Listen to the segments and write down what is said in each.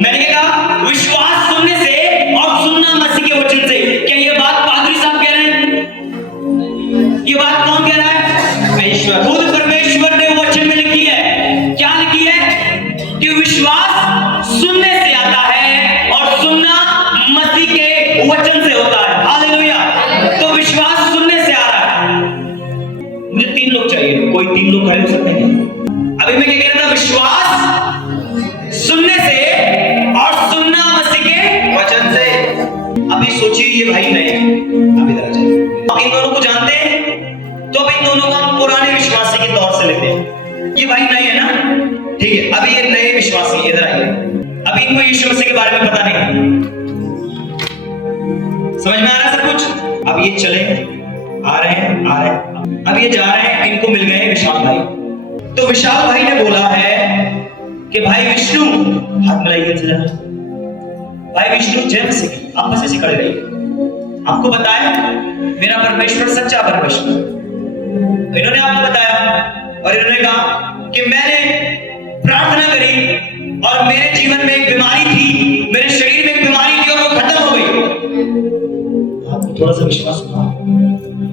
मैंने कहा विश्वास सुनने से और सुनना मसीह के वचन से। क्या ये बात पादरी साहब कह रहे हैं? ये बात कौन कह रहा है? ईश्वर, खुद परमेश्वर ने वचन में लिखी है। क्या लिखी है? कि विश्वास सुनने से आता है और सुनना मसीह के वचन से होता है। हालेलुया। तो विश्वास सुनने से आ रहा है। मुझे 3 लोग चाहिए, कोई 3 लोग खड़े हो सकते हैं? अभी मैं क्या कह रहा था? विश्वास सुनने से और सुनना मसीह के वचन से। अभी सोचिए ये भाई नए, अभी इधर आ जाइए। इन दोनों को जानते हैं तो अब इन दोनों को हम पुराने विश्वासी के तौर से लेते हैं। ये भाई नए है ना, ठीक है। अभी ये नए विश्वासी इधर आइए। अभी इनको यीशु मसीह के बारे में पता नहीं, समझ में आ रहा है सब कुछ? अब ये चले आ रहे हैं, अब ये जा रहे हैं, इनको मिल गए विशाल भाई। तो विशाल भाई ने बोला है कि भाई विष्णु, हाथ मिलाइए जरा। भाई विष्णु जय मसीह, आप बस ऐसे खड़े रहिए। आपको बताया मेरा परमेश्वर सच्चा परमेश्वर। इन्होंने आपको बताया और इन्होंने कहा कि मैंने प्रार्थना करी और मेरे जीवन में एक बीमारी थी, मेरे शरीर में एक बीमारी थी और वो खत्म हो गई। आपको थोड़ा सा विश्वास हुआ?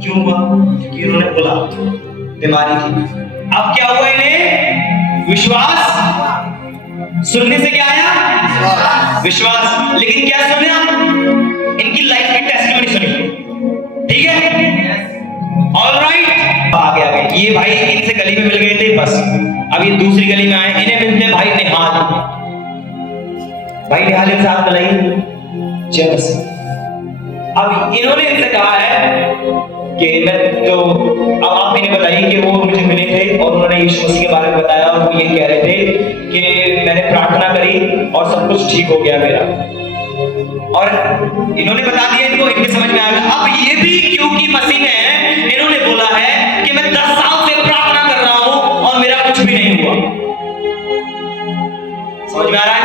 क्यों हुआ? क्योंकि इन्होंने बोला बीमारी थी। अब क्या हुआ? इन्हें विश्वास सुनने से क्या आया? विश्वास। लेकिन क्या सुने आप? इनकी लाइफ की टेस्टिमनी सुनी, ठीक है? ऑलराइट, आगे ये भाई इनसे गली में मिल गए थे बस। अब ये दूसरी गली में आए, इन्हें मिलते हैं भाई निहाल। भाई निहाल के साथ मिलाइए जय मसीह। अब इन्होंने इनसे कहा है कि मैं तो, अब आप इन्हें बताइए कि वो मुझे मिले थे और उन्होंने यीशु मसीह के बारे में बताया और वो ये कह रहे थे कि मैंने प्रार्थना करी और सब कुछ ठीक हो गया मेरा। और इन्होंने बता दिया, इनको इनके समझ में आ गया। अब ये भी क्योंकि मसीह ने इन्होंने बोला है कि मैं 10 साल से प्रार्थना कर रहा हूं और मेरा कुछ भी नहीं हुआ। समझ में आ रहा है?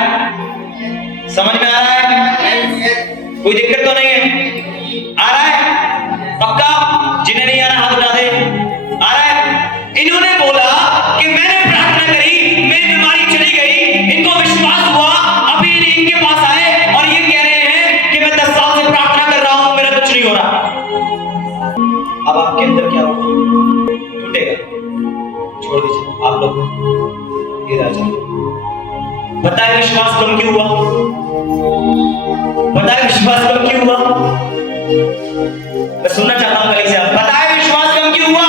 समझ में आ रहा है? कोई दिक्कत तो नहीं है? आ रहा है? पक्का? जिन्हें नहीं आ रहा हाथ उठा दे। आ रहा है? इन्होंने बोला कि मैंने प्रार्थना करी, मेरी बीमारी चली गई, इनको विश्वास हुआ। अभी इनके पास आए और ये कह रहे हैं कि मैं 10 साल से प्रार्थना कर रहा हूं, मेरा कुछ नहीं हो रहा। अब आपके अंदर क्या होगा? टूटेगा। छोड़ दीजिए आप लोग, ये राजा बताए विश्वास कम क्यों हुआ? बताए विश्वास कम क्यों हुआ? मैं सुनना चाहता हूं गली से आप, बताए विश्वास कम क्यों हुआ?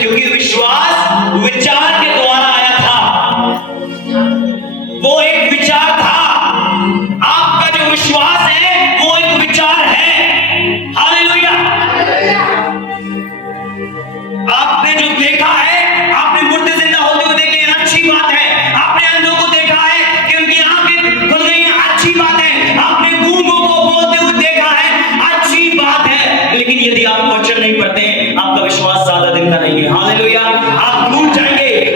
क्योंकि विश्वास विचार के द्वारा आया था। वो एक विचार था। आपका जो विश्वास है वो एक विचार है। हालेलुया। आपने जो देखा है, आपने मुर्दे जिंदा होते हुए देखे, अच्छी बात है। आपने अंधों को देखा है कि उनकी आंखें खुल गई, अच्छी बात है। आपने गूंगों को बोलते हुए देखा है, अच्छी बात है। लेकिन यदि आप वचन नहीं पढ़ते हैं, आपका विश्वास ज्यादा दिन का नहीं है। हालेलुया। आप टूट जाएंगे,